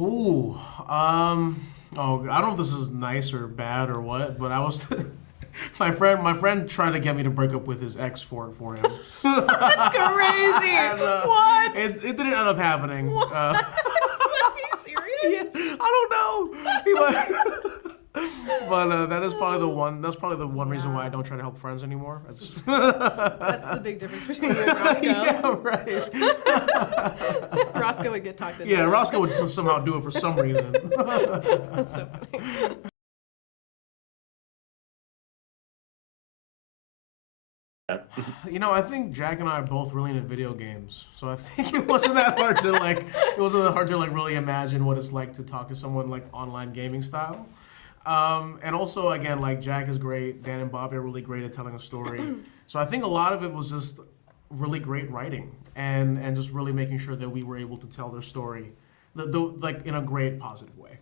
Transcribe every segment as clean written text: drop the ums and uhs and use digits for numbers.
Ooh, oh, I don't know if this is nice or bad or what, but I was, my friend tried to get me to break up with his ex for him. That's crazy. And, what? It didn't end up happening. What? Was he serious? Yeah, I don't know. He was, but that is probably the one. That's probably the one reason why I don't try to help friends anymore. That's the big difference between you and Roscoe. Yeah, right. Roscoe would get talked into. Yeah, Roscoe would somehow do it for some reason. That's so funny. You know, I think Jack and I are both really into video games, so I think it wasn't that hard to really imagine what it's like to talk to someone like online gaming style. And also, again, like Jack is great, Dan and Bobby are really great at telling a story. So I think a lot of it was just really great writing and just really making sure that we were able to tell their story, like in a great positive way.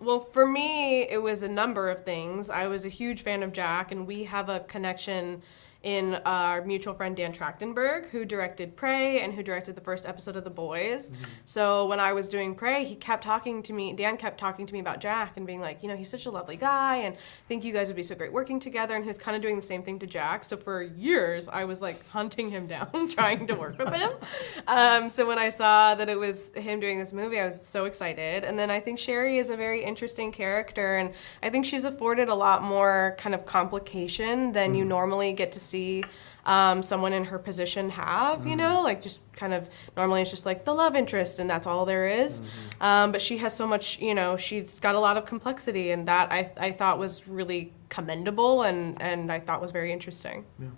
Well, for me, it was a number of things. I was a huge fan of Jack, and we have a connection in our mutual friend Dan Trachtenberg, who directed Prey and who directed the first episode of The Boys. Mm-hmm. So when I was doing Prey, Dan kept talking to me about Jack and being like, you know, he's such a lovely guy, and I think you guys would be so great working together, and he was kind of doing the same thing to Jack. So for years, I was like hunting him down, trying to work with him. So when I saw that it was him doing this movie, I was so excited. And then I think Sherry is a very interesting character, and I think she's afforded a lot more kind of complication than you normally get to see someone in her position have, you know, like just kind of normally it's just like the love interest and that's all there is. But she has so much, you know, she's got a lot of complexity, and that I thought was really commendable and I thought was very interesting. Yeah.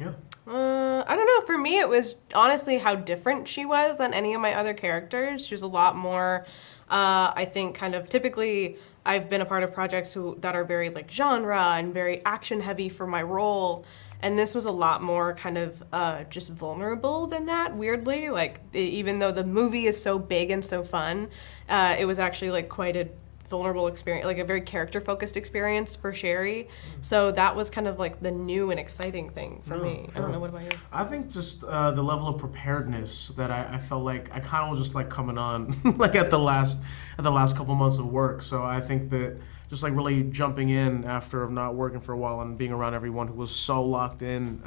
Yeah. I don't know. For me, it was honestly how different she was than any of my other characters. She was a lot more, I think, kind of typically I've been a part of projects that are very like genre and very action heavy for my role. And this was a lot more kind of just vulnerable than that, weirdly. Like, even though the movie is so big and so fun, it was actually like quite a vulnerable experience, like a very character-focused experience for Sherry. So that was kind of like the new and exciting thing for me. Sure. I don't know, what about you? I think just the level of preparedness that I felt like I kind of was just like coming on like at the last couple months of work. So I think that just like really jumping in after not working for a while and being around everyone who was so locked in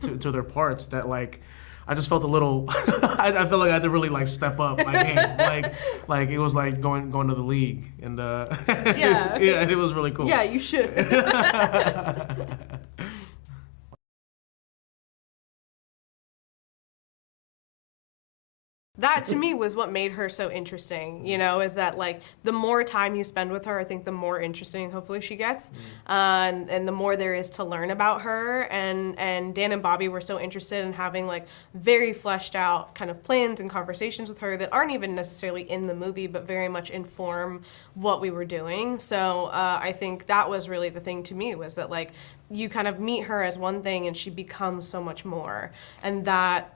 to their parts that like I just felt a little. I felt like I had to really like step up my game, like it was like going to the league, and yeah, and it was really cool. Yeah, you should. That to me was what made her so interesting, you know, is that like the more time you spend with her, I think the more interesting hopefully she gets, and the more there is to learn about her. And Dan and Bobby were so interested in having like very fleshed out kind of plans and conversations with her that aren't even necessarily in the movie, but very much inform what we were doing. So I think that was really the thing to me, was that like you kind of meet her as one thing and she becomes so much more, and that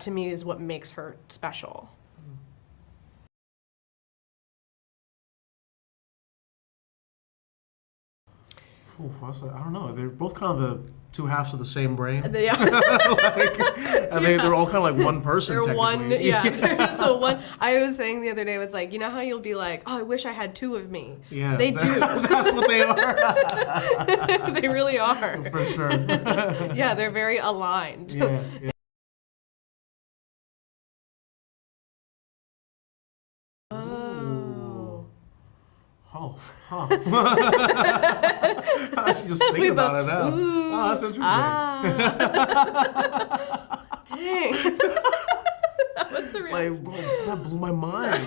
to me is what makes her special. Ooh, I don't know. They're both kind of the two halves of the same brain. Yeah. They're all kind of like one person. They're one, yeah. Yeah. So one, I was saying the other day, was like, you know how you'll be like, oh, I wish I had two of me. Yeah. They do. That's what they are. They really are. For sure. Yeah, they're very aligned. Yeah. Yeah. Oh, huh. She just thinking about it now. Ooh, oh, that's interesting. Dang. That was the reaction. Like, bro, that blew my mind.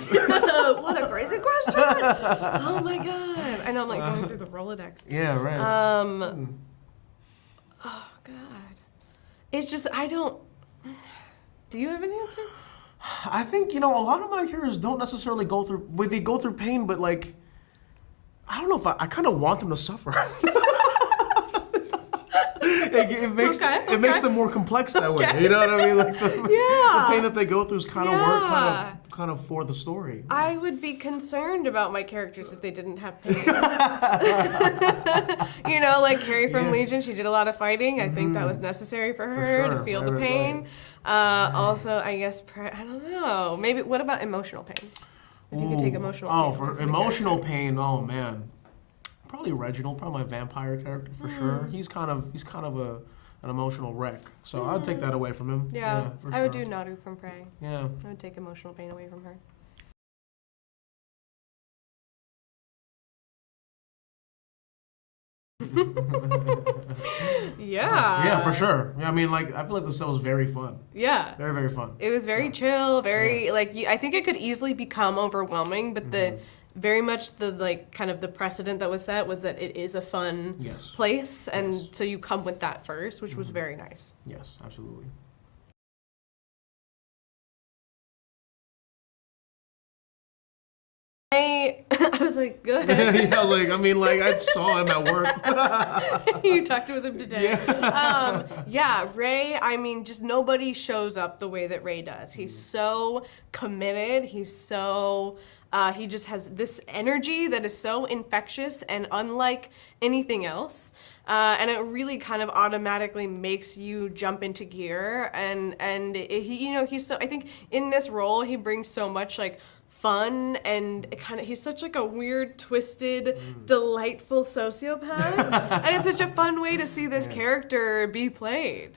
What a crazy question. Oh my God. I know, I'm like going through the Rolodex. Yeah, right. Oh God. It's just, do you have an answer? I think, you know, a lot of my characters don't necessarily go through, they go through pain, but like, I don't know if I kind of want them to suffer. It makes them more complex that way. You know what I mean? Like the pain that they go through is kind of kind of for the story. I would be concerned about my characters if they didn't have pain. You know, like Carrie from Legion, she did a lot of fighting. I think that was necessary for her to feel the pain. Also, I guess, I don't know. Maybe, what about emotional pain? If you could take emotional pain. Oh, for emotional pain, oh man. Probably Reginald, probably my vampire character for sure. He's kind of an emotional wreck. So I'd take that away from him. Yeah, for I would sure. do Naru from Prey. Yeah. I would take emotional pain away from her. Yeah. Yeah, for sure. Yeah, I mean, like, I feel like the show was very fun. Yeah. Very, very fun. It was very chill, very, like, I think it could easily become overwhelming, but very much the, like, kind of the precedent that was set was that it is a fun place, and so you come with that first, which was very nice. Yes, absolutely. I was like, go ahead. Yeah, I was like, I mean, like, I saw him at work. You talked with him today. Yeah, Ray, I mean, just nobody shows up the way that Ray does. He's so committed. He's so, he just has this energy that is so infectious and unlike anything else. And it really kind of automatically makes you jump into gear. And he, you know, he's so, I think in this role, he brings so much, like, fun and he's such like a weird, twisted, delightful sociopath. And it's such a fun way to see this character be played.